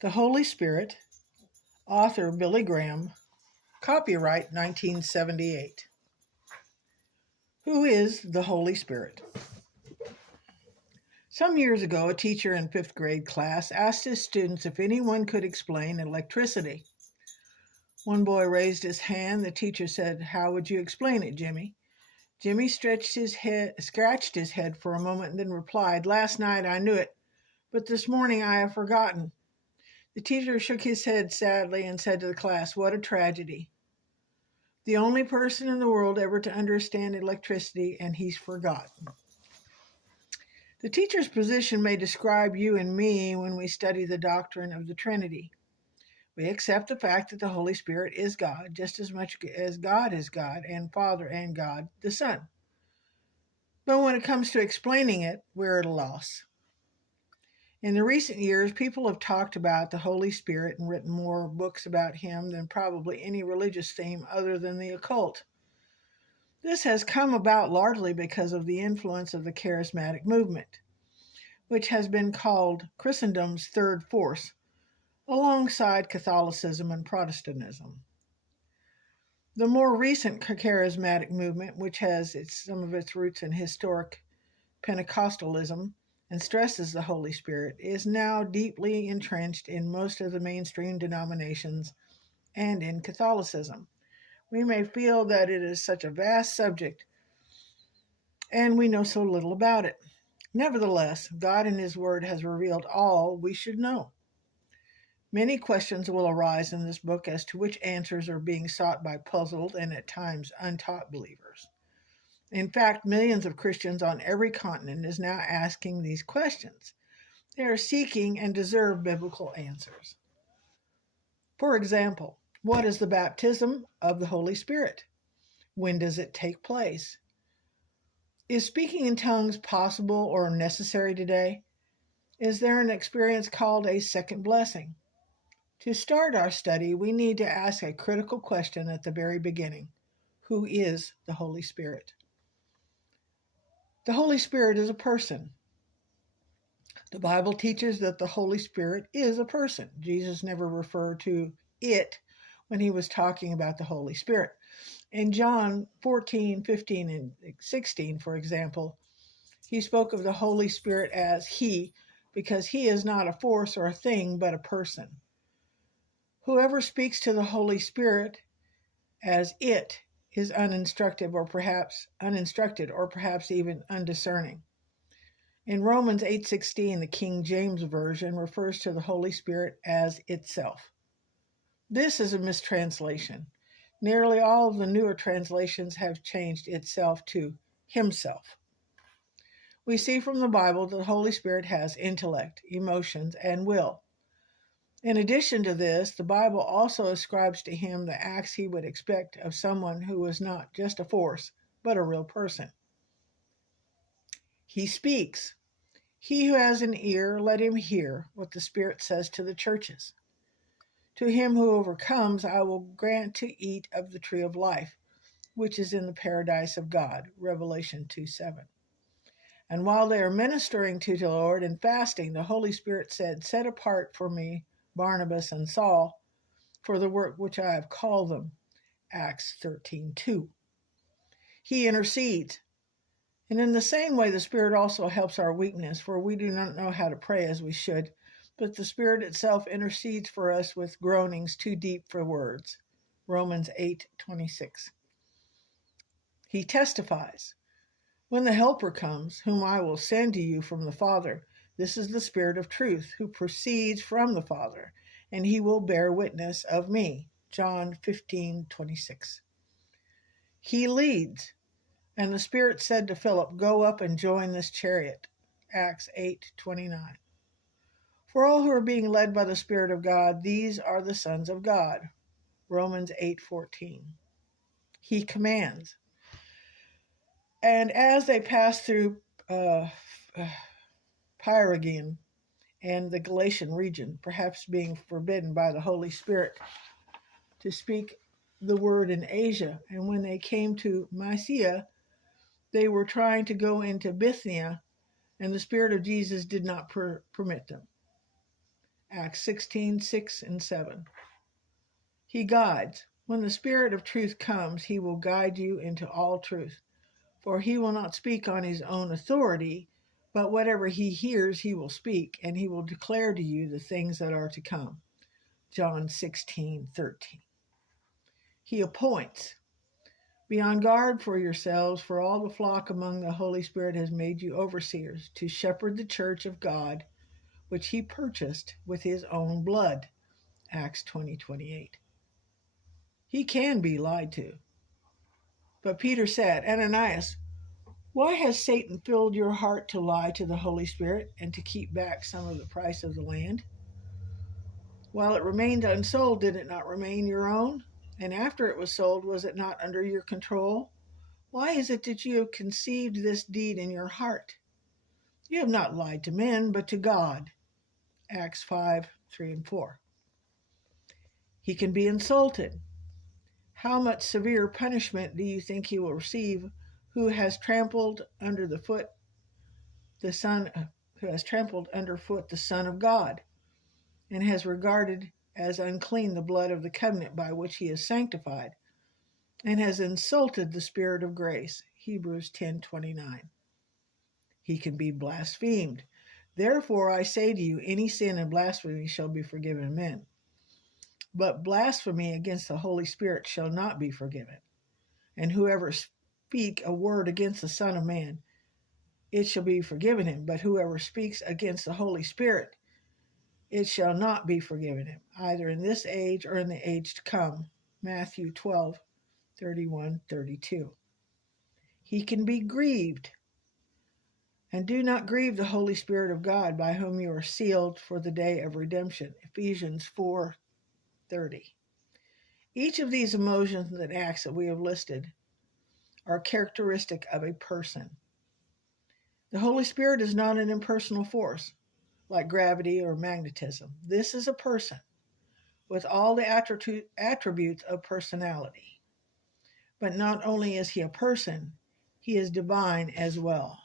The Holy Spirit, author Billy Graham, copyright 1978. Who is the Holy Spirit? Some years ago, a teacher in fifth grade class asked his students if anyone could explain electricity. One boy raised his hand. The teacher said, "How would you explain it, Jimmy?" Jimmy scratched his head for a moment and then replied, "Last night I knew it, but this morning I have forgotten." The teacher shook his head sadly and said to the class, "What a tragedy. The only person in the world ever to understand electricity, and he's forgotten." The teacher's position may describe you and me when we study the doctrine of the Trinity. We accept the fact that the Holy Spirit is God, just as much as God is God, and Father and God the Son. But when it comes to explaining it, we're at a loss. In the recent years, people have talked about the Holy Spirit and written more books about him than probably any religious theme other than the occult. This has come about largely because of the influence of the charismatic movement, which has been called Christendom's third force, alongside Catholicism and Protestantism. The more recent charismatic movement, which has some of its roots in historic Pentecostalism and stresses the Holy Spirit, is now deeply entrenched in most of the mainstream denominations and in Catholicism. We may feel that it is such a vast subject and we know so little about it. Nevertheless, God in His Word has revealed all we should know. Many questions will arise in this book as to which answers are being sought by puzzled and at times untaught believers. In fact, millions of Christians on every continent is now asking these questions. They are seeking and deserve biblical answers. For example, what is the baptism of the Holy Spirit? When does it take place? Is speaking in tongues possible or necessary today? Is there an experience called a second blessing? To start our study, we need to ask a critical question at the very beginning. Who is the Holy Spirit? The Holy Spirit is a person. The Bible teaches that the Holy Spirit is a person. Jesus never referred to it when he was talking about the Holy Spirit. In John 14, 15, and 16, for example, he spoke of the Holy Spirit as he, because he is not a force or a thing, but a person. Whoever speaks to the Holy Spirit as it is uninstructed or perhaps even undiscerning. In Romans 8:16, the King James Version refers to the Holy Spirit as itself. This is a mistranslation. Nearly all of the newer translations have changed itself to himself. We see from the Bible that the Holy Spirit has intellect, emotions, and will. In addition to this, the Bible also ascribes to him the acts he would expect of someone who was not just a force, but a real person. He speaks. He who has an ear, let him hear what the Spirit says to the churches. To him who overcomes, I will grant to eat of the tree of life, which is in the paradise of God, Revelation 2:7. And while they are ministering to the Lord and fasting, the Holy Spirit said, "Set apart for me Barnabas and Saul for the work which I have called them," Acts 13:2. He intercedes. And in the same way, the Spirit also helps our weakness, for we do not know how to pray as we should, but the Spirit itself intercedes for us with groanings too deep for words. Romans 8:26. He testifies. When the Helper comes, whom I will send to you from the Father, this is the Spirit of truth, who proceeds from the Father, and he will bear witness of me. John 15:26. He leads. And the Spirit said to Philip, "Go up and join this chariot." Acts 8:29. For all who are being led by the Spirit of God, these are the sons of God. Romans 8:14. He commands. And as they pass through Phrygia and the Galatian region, perhaps being forbidden by the Holy Spirit to speak the word in Asia, and when they came to Mysia, they were trying to go into Bithynia, and the Spirit of Jesus did not permit them. Acts 16:6 and 7. He guides. When the Spirit of truth comes, he will guide you into all truth. For he will not speak on his own authority, but whatever he hears he will speak, and he will declare to you the things that are to come. John 16:13. He appoints. Be on guard for yourselves, for all the flock among the Holy Spirit has made you overseers, to shepherd the church of God, which he purchased with his own blood. Acts 20:28. He can be lied to. But Peter said, Ananias, why has Satan filled your heart to lie to the Holy Spirit and to keep back some of the price of the land? While it remained unsold, did it not remain your own? And after it was sold, was it not under your control? Why is it that you have conceived this deed in your heart? You have not lied to men, but to God. Acts 5:3 and 4. He can be insulted. How much severe punishment do you think he will receive who has trampled underfoot the Son of God, and has regarded as unclean the blood of the covenant by which he is sanctified, and has insulted the Spirit of grace? Hebrews 10:29. He can be blasphemed. Therefore I say to you, any sin and blasphemy shall be forgiven men, but blasphemy against the Holy Spirit shall not be forgiven. And whoever speak a word against the Son of Man, it shall be forgiven him. But whoever speaks against the Holy Spirit, it shall not be forgiven him, either in this age or in the age to come. Matthew 12:31-32. He can be grieved. And do not grieve the Holy Spirit of God, by whom you are sealed for the day of redemption. Ephesians 4:30. Each of these emotions and acts that we have listed are characteristic of a person. The Holy Spirit is not an impersonal force like gravity or magnetism. This is a person with all the attributes of personality. But not only is he a person, he is divine as well.